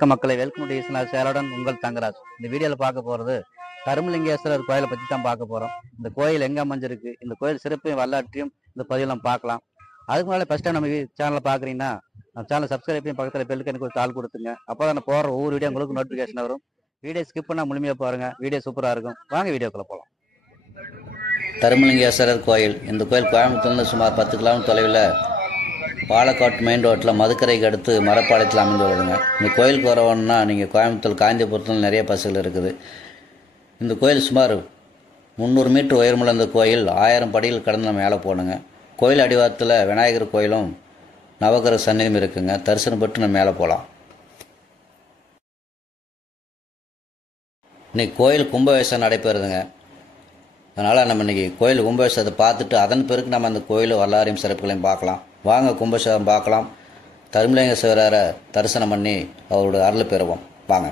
வணக்க மக்களை, welcome to ஈஸ்வரன் சேலடன் உங்கள் தங்கராஜ். இந்த வீடியோவில் பார்க்க போகிறது தருமலிங்கேஸ்வரர் கோயிலை பற்றி தான் பார்க்க போகிறோம். இந்த கோயில் எங்கே அமைஞ்சிருக்கு, இந்த கோயில் சிறப்பையும் வரலாற்றையும் இந்த பதிவில் நம்ம பார்க்கலாம். அதுக்கு முன்னாடி ஃபஸ்ட் டைம் நம்ம சேனலை பார்க்குறீங்கன்னா நம்ம சேனலை சப்ஸ்கிரைப் பண்ணி பக்கத்தில் பெல்லுக்கு எனக்கு ஒரு கால் கொடுத்துங்க. அப்போ தான் நான் போகிற ஒவ்வொரு வீடியோ உங்களுக்கு நோட்டிஃபிகேஷன் வரும். வீடியோ ஸ்கிப் பண்ணால் முழுமையாக பாருங்கள், வீடியோ சூப்பராக இருக்கும். வாங்க வீடியோக்குள்ளே போகலாம். தருமலிங்கேஸ்வரர் கோயில். இந்த கோயில் கோயம்புத்தூர்லேருந்து சுமார் 10 கிலோமீட்டர் தொலைவில் பாலக்காட்டு மெயின் ரோட்டில் மதுக்கரைக்கு அடுத்து மரப்பாளையத்தில் அமைந்துள்ளதுங்க. இந்த கோயிலுக்கு வரணும்னா நீங்கள் கோயம்புத்தூர் காந்திபுரத்தில் நிறைய பஸ்ஸுகள் இருக்குது. இந்த கோயில் சுமார் 300 மீட்டர் உயரமுள்ள இந்த கோயில் 1000 படிகள் கடந்து நம்ம மேலே போகணுங்க. கோயில் அடிவாரத்தில் விநாயகர் கோயிலும் நவகிரக சன்னதியும் இருக்குங்க. தரிசனம் பெற்று நம்ம மேலே போகலாம். இன்றைக்கி கோயில் கும்பாபிஷேகம் நடைபெறுதுங்க. அதனால் நம்ம இன்றைக்கி கோயில் கும்பாபிஷேகத்தை பார்த்துட்டு அதன் பிறகு நம்ம அந்த கோயில் வரலாறையும் சிறப்புகளையும் பார்க்கலாம். வாங்க கும்பாபிஷேகம் பார்க்கலாம். தருமலிங்கேஸ்வரரை தரிசனம் பண்ணி அவருடைய அருள் பெறுவோம். வாங்க.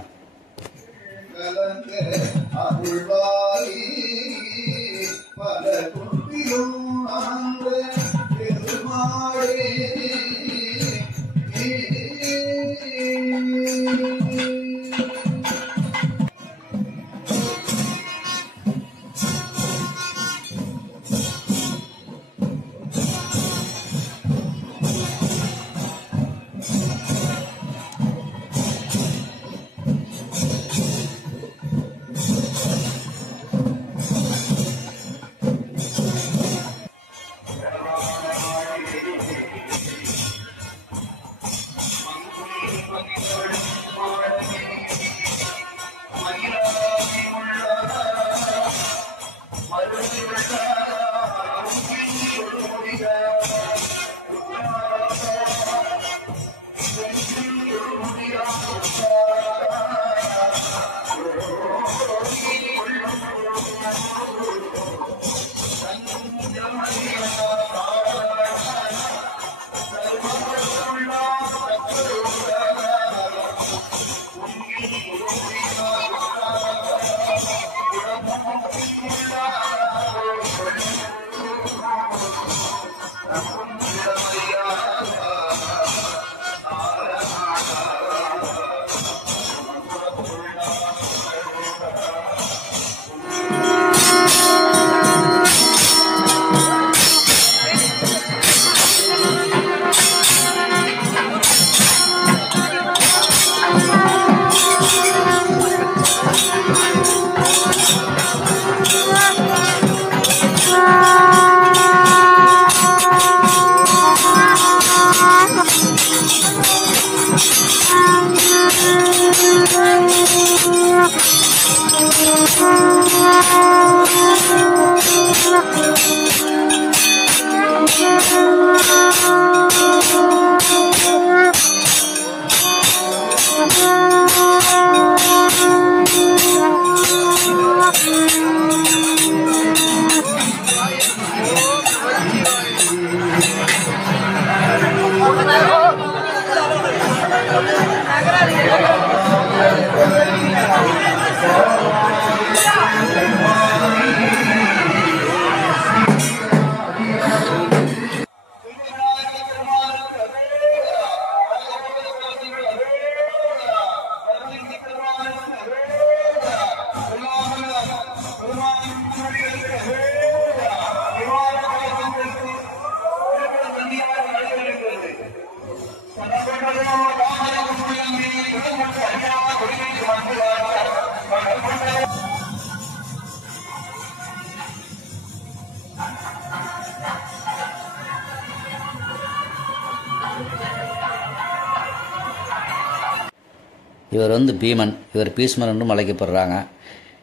இவர் பீமன், இவர் பீஷ்மர் என்றும் அழைக்கப்படுறாங்க.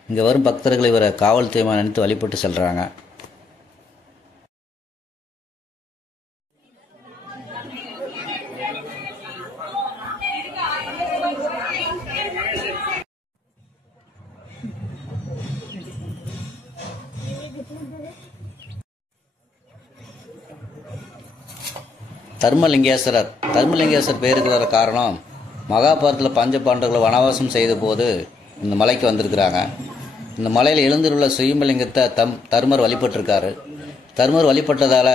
இங்கே வரும் பக்தர்கள் இவரை காவல் தெய்வமாக நினைத்து வழிபட்டு செல்கிறாங்க. தர்மலிங்கேஸ்வரர் பேருக்கு வர காரணம், மகாபாரதத்தில் பஞ்சபாண்டவர்கள் வனவாசம் செய்த போது இந்த மலைக்கு வந்திருக்கிறாங்க. இந்த மலையில் எழுந்துள்ள சுயம்பலிங்கத்தை தருமர் வழிபட்டிருக்காரு. தருமர் வழிபட்டதால்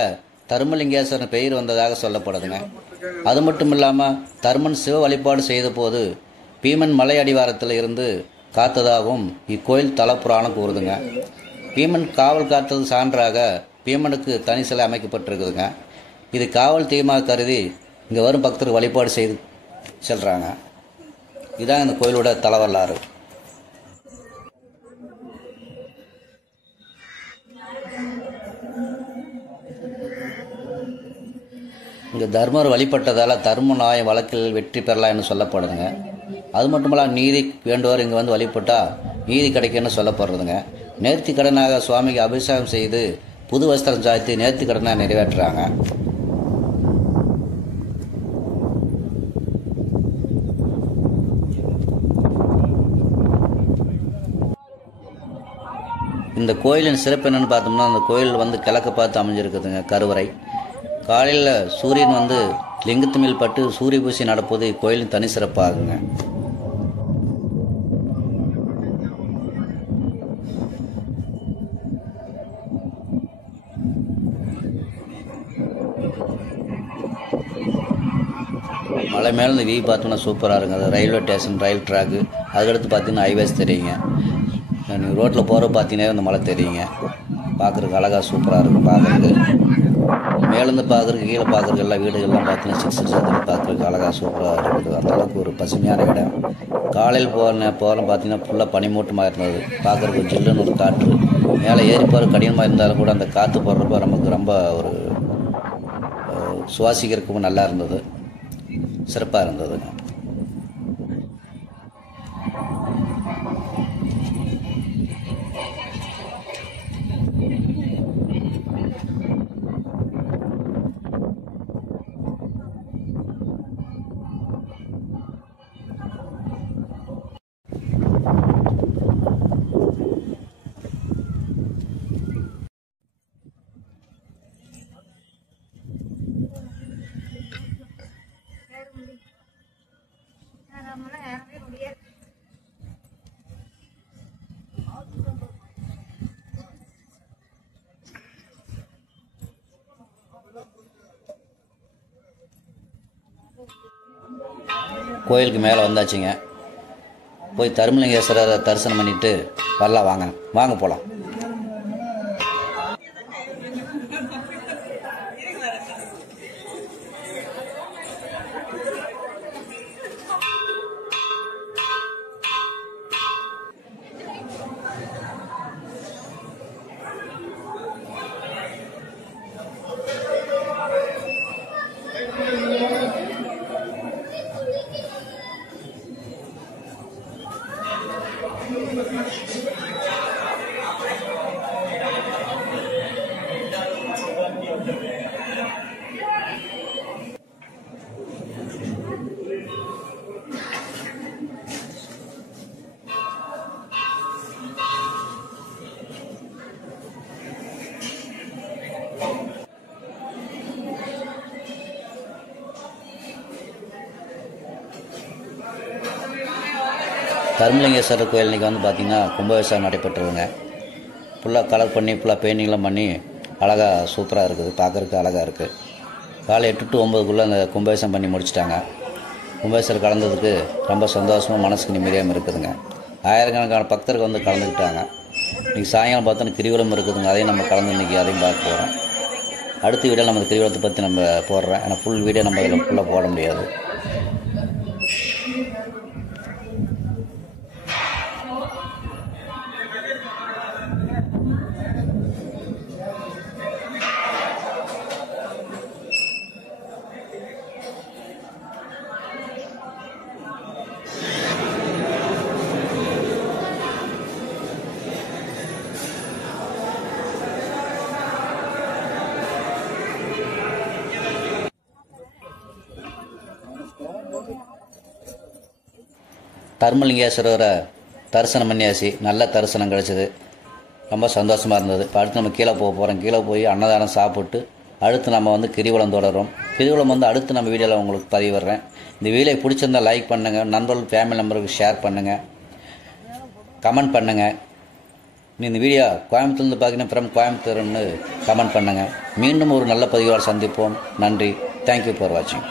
தருமலிங்கேஸ்வரன் பெயர் வந்ததாக சொல்லப்படுதுங்க. அது மட்டும் இல்லாமல் தருமன் சிவ வழிபாடு செய்த போது பீமன் மலை அடிவாரத்தில் இருந்து காத்ததாகவும் இக்கோயில் தலப்புராணம் கூறுதுங்க. பீமன் காவல் காத்தது சான்றாக பீமனுக்கு தனி சிலை அமைக்கப்பட்டிருக்குதுங்க. இது காவல் தெய்வமாக கருதி இங்கே வரும் பக்தர்கள் வழிபாடு செய்து செல்கிறாங்க. இதுதான் இந்த கோயிலோட தல வரலாறு. இங்கே தர்மர் வழிபட்டதால் தர்ம நாய வழக்கில் வெற்றி பெறலாம் என்று சொல்லப்படுதுங்க. அது மட்டுமல்ல, நீதி வேண்டுவோர் இங்கே வந்து வழிபட்டால் நீதி கிடைக்குன்னு சொல்லப்படுறதுங்க. நேர்த்தி கடனாக சுவாமிக்கு அபிஷேகம் செய்து புது வஸ்திரம் சாய்த்து நேர்த்தி கடனாக நிறைவேற்றுறாங்க. இந்த கோயிலின் சிறப்பு என்னென்னு பார்த்தோம்னா, அந்த கோயில் வந்து கிழக்கு பார்த்து அமைஞ்சிருக்குதுங்க கருவறை. காலையில் சூரியன் வந்து லிங்கத்து மேல் பட்டு சூரிய பூசி நடப்பது இக்கோயிலின் தனி சிறப்பாகுங்க. மலை மேலேருந்து வியூ பார்த்தோம்னா சூப்பராக இருக்குங்க. அது ரயில்வே ஸ்டேஷன், ரயில் ட்ராக்கு, அதுக்கடுத்து பார்த்தீங்கன்னா ஹைவேஸ் தெரியுங்க. நீங்கள் ரோட்டில் போகிற பார்த்தீங்கன்னா இந்த மலை தெரியுங்க. பார்க்குறதுக்கு அழகாக சூப்பராக இருக்கும். பார்க்குறதுக்கு மேலேருந்து பார்க்குறதுக்கு கீழே பார்க்குறதுக்கு எல்லா வீடுகள்லாம் பார்த்தீங்கன்னா 6 பார்க்குறதுக்கு அழகாக சூப்பராக இருக்குது. அந்தளவுக்கு ஒரு பசுமையான இடம். காலையில் போகிறோம் பார்த்தீங்கன்னா ஃபுல்லாக பனிமூட்டமாக இருந்தது. பார்க்குறதுக்கு ஜில்லுன்னு ஒரு காற்று. மேலே ஏறி போகிற கடினமாக இருந்தாலும் கூட அந்த காற்று போடுறப்ப நமக்கு ரொம்ப ஒரு சுவாசிக்கிறதுக்கு நல்லா இருந்தது, சிறப்பாக இருந்ததுங்க. கோயிலுக்கு மேலே வந்தாச்சுங்க. போய் தருமலிங்கேஸ்வரரை தரிசனம் பண்ணிட்டு வரலாம். வாங்க போகலாம். தருமலிங்கேஸ்வரர் கோயில் இன்றைக்கி வந்து பார்த்திங்கன்னா கும்பாபிஷேகம் நடைபெற்றதுங்க. ஃபுல்லாக கலர் பண்ணி ஃபுல்லாக பெயிண்டிங்லாம் பண்ணி அழகாக சூப்பராக இருக்குது. பார்க்குறதுக்கு அழகாக இருக்குது. காலை 8 to 9க்குள்ளே அந்த கும்பாபிஷேகம் பண்ணி முடிச்சிட்டாங்க. கும்பாபிஷேகம் கலந்ததுக்கு ரொம்ப சந்தோஷமாக மனசுக்கு நிம்மதியாகவும் இருக்குதுங்க. ஆயிரக்கணக்கான பக்தர்கள் வந்து கலந்துக்கிட்டாங்க. இன்றைக்கி சாயங்காலம் பார்த்தோன்னா கிரிவலம் இருக்குதுங்க. அதையும் நம்ம கலந்து இன்றைக்கி அதையும் பார்க்க போகிறோம். அடுத்த வீடியோ நம்ம கிரிவலத்தை பற்றி நம்ம போடுறேன். ஏன்னா ஃபுல் வீடியோ நம்ம இதில் ஃபுல்லாக போட முடியாது. தர்மலிங்கேஸ்வரரை தரிசனம் பண்ணியாச்சு. நல்ல தரிசனம் கிடச்சிது. ரொம்ப சந்தோஷமாக இருந்தது. இப்போ அடுத்து நம்ம கீழே போகிறோம். கீழே போய் அன்னதானம் சாப்பிட்டு அடுத்து நம்ம வந்து கிரிவலம் தொடரும். கிரிவலம் வந்து அடுத்து நம்ம வீடியோவில் உங்களுக்கு பதிவிடுறேன். இந்த வீடியோ பிடிச்சிருந்தால் லைக் பண்ணுங்கள், நண்பர்கள் ஃபேமிலி மெம்பருக்கு ஷேர் பண்ணுங்கள், கமெண்ட் பண்ணுங்கள். இந்த வீடியோ கோயம்புத்தூர்லேருந்து பார்த்தீங்கன்னா ஃப்ரம் கோயம்புத்தூர்னு கமெண்ட் பண்ணுங்கள். மீண்டும் ஒரு நல்ல பதிவோடு சந்திப்போம். நன்றி. தேங்க்யூ ஃபார் வாட்சிங்.